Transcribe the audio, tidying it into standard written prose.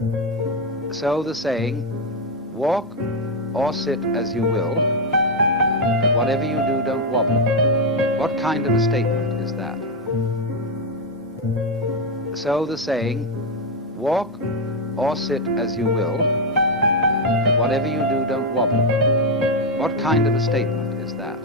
So the saying, walk or sit as you will, but whatever you do, don't wobble. What kind of a statement is that? So the saying, walk or sit as you will, but whatever you do, don't wobble. What kind of a statement is that?